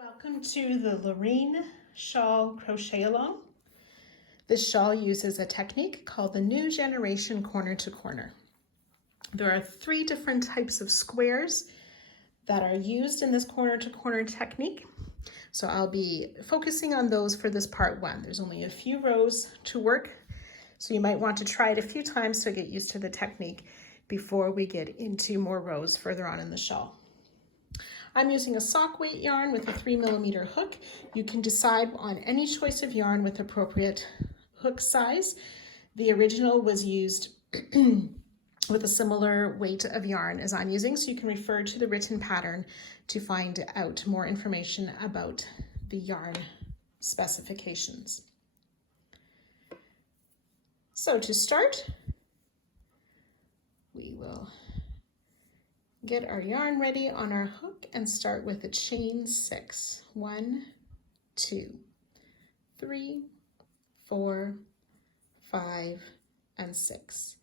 Welcome to the Laurene Shawl Crochet Along. This shawl uses a technique called the New Generation Corner to Corner. There are 3 different types of squares that are used in this corner to corner technique. So I'll be focusing on those for this part 1. There's only a few rows to work, so you might want to try it a few times to get used to the technique before we get into more rows further on in the shawl. I'm using a sock weight yarn with a 3mm hook. You can decide on any choice of yarn with appropriate hook size. The original was used with a similar weight of yarn as I'm using, so you can refer to the written pattern to find out more information about the yarn specifications. So to start, we will get our yarn ready on our hook and start with a chain 6. 1, 2, 3, 4, 5, and 6.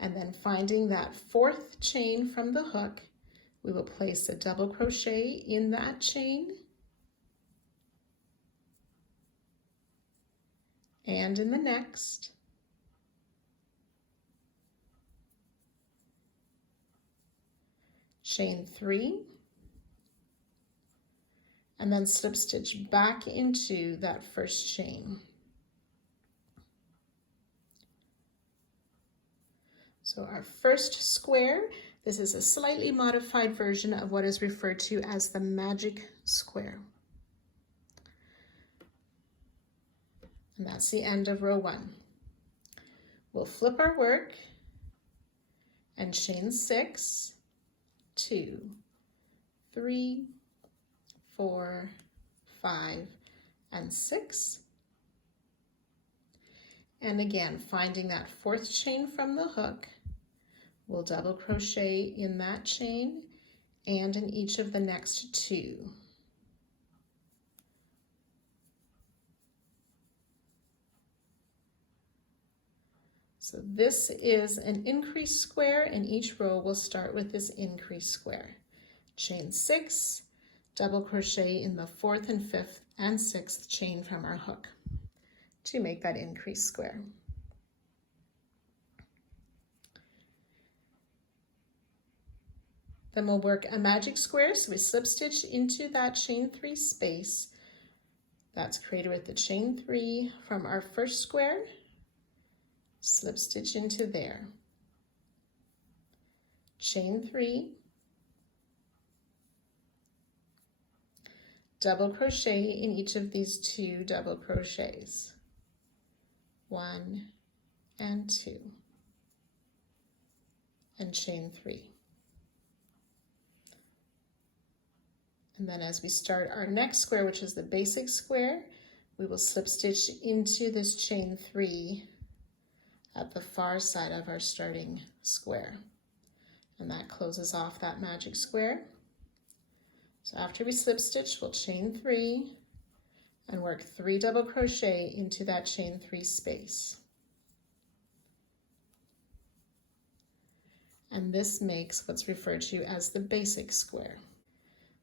And then finding that 4th chain from the hook, we will place a double crochet in that chain and in the next. Chain 3, and then slip stitch back into that first chain. So our first square, this is a slightly modified version of what is referred to as the magic square. And that's the end of row 1. We'll flip our work and chain 6, 2, 3, 4, 5, and 6. And again, finding that 4th chain from the hook, we'll double crochet in that chain and in each of the next 2. So this is an increase square, and each row will start with this increase square. Chain 6, double crochet in the 4th and 5th and 6th chain from our hook to make that increase square. Then we'll work a magic square, so we slip stitch into that chain 3 space that's created with the chain 3 from our first square. Slip stitch into there, chain 3, double crochet in each of these 2 double crochets, 1 and 2, and chain 3. And then as we start our next square, which is the basic square, we will slip stitch into this chain 3 at the far side of our starting square. And that closes off that magic square. So after we slip stitch, we'll chain 3 and work 3 double crochet into that chain 3 space. And this makes what's referred to as the basic square.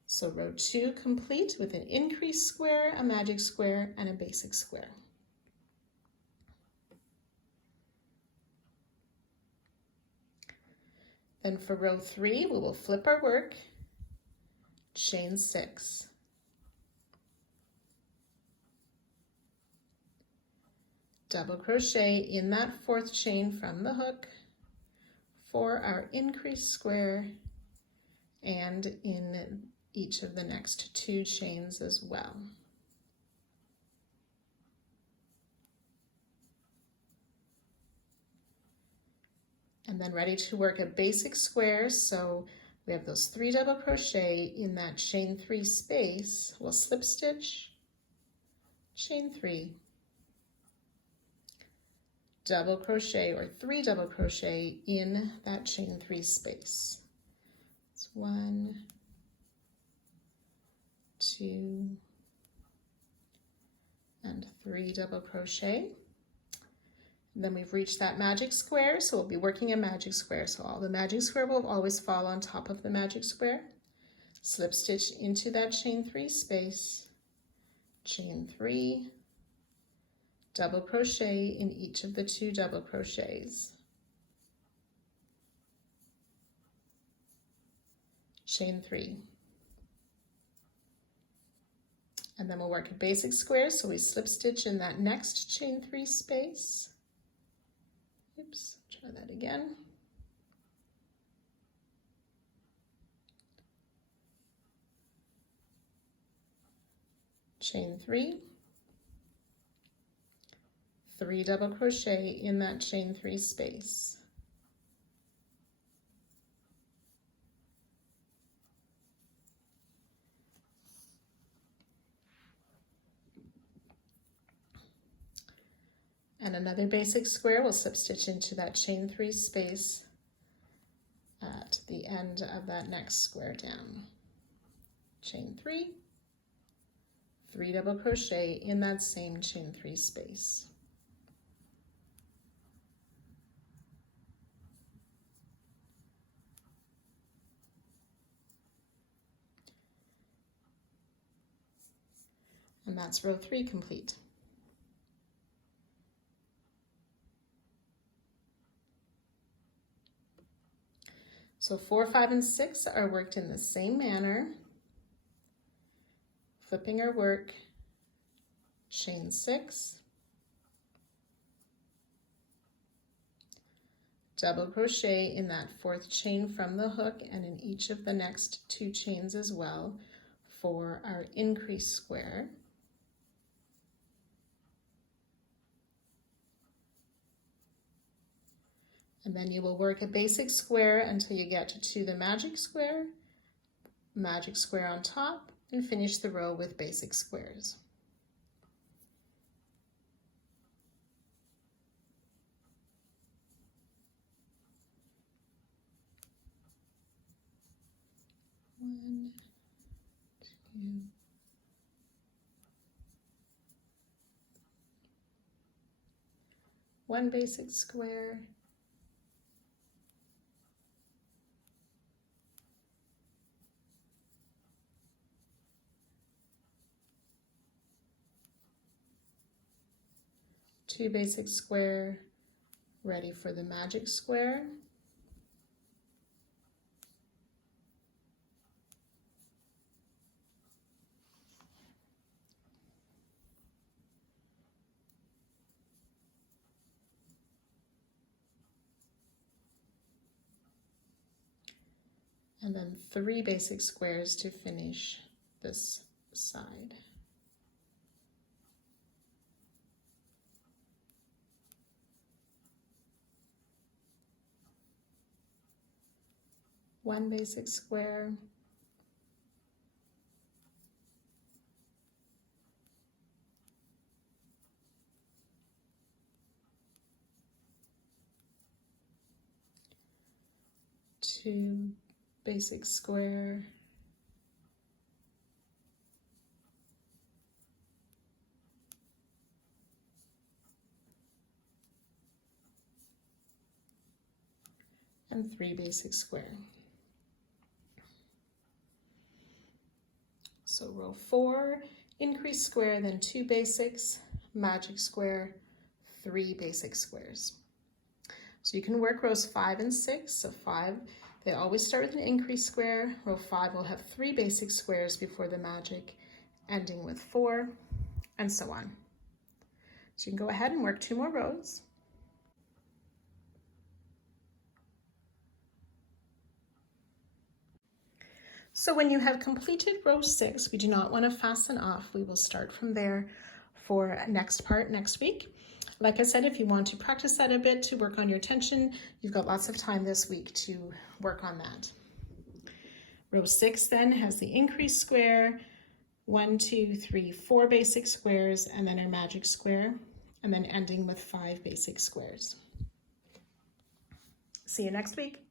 So row 2 complete with an increased square, a magic square, and a basic square. Then for row 3, we will flip our work, chain 6. Double crochet in that 4th chain from the hook for our increased square and in each of the next 2 chains as well. And then ready to work a basic square, so we have those 3 double crochet in that chain 3 space. We'll slip stitch, chain 3, double crochet or 3 double crochet in that chain 3 space. It's 1, 2, and 3 double crochet. Then we've reached that magic square, so we'll be working a magic square. So all the magic square will always fall on top of the magic square. slip stitch into that chain 3 space, chain 3, double crochet in each of the 2 double crochets, chain 3. And then we'll work a basic square, so we slip stitch in that next chain 3 space. Oops, try that again. Chain 3, 3 double crochet in that chain 3 space. And another basic square, we'll slip stitch into that chain 3 space at the end of that next square down. Chain 3, 3 double crochet in that same chain 3 space. And that's row 3 complete. So 4, 5, and 6 are worked in the same manner. Flipping our work, chain 6, double crochet in that 4th chain from the hook and in each of the next 2 chains as well for our increase square. And then you will work a basic square until you get to the magic square on top, and finish the row with basic squares. One, 2, 1 basic square, 2 basic square, ready for the magic square. And then 3 basic squares to finish this side. One basic square, two basic square, and 3 basic square. So row 4, increase square, then 2 basics, magic square, 3 basic squares. So you can work rows 5 and 6. So 5, they always start with an increase square. Row 5 will have 3 basic squares before the magic, ending with 4, and so on. So you can go ahead and work 2 more rows. So when you have completed row 6, we do not want to fasten off. We will start from there for next part next week. Like I said, if you want to practice that a bit to work on your tension, you've got lots of time this week to work on that. Row 6 then has the increase square, 1, 2, 3, 4 basic squares, and then our magic square, and then ending with 5 basic squares. See you next week.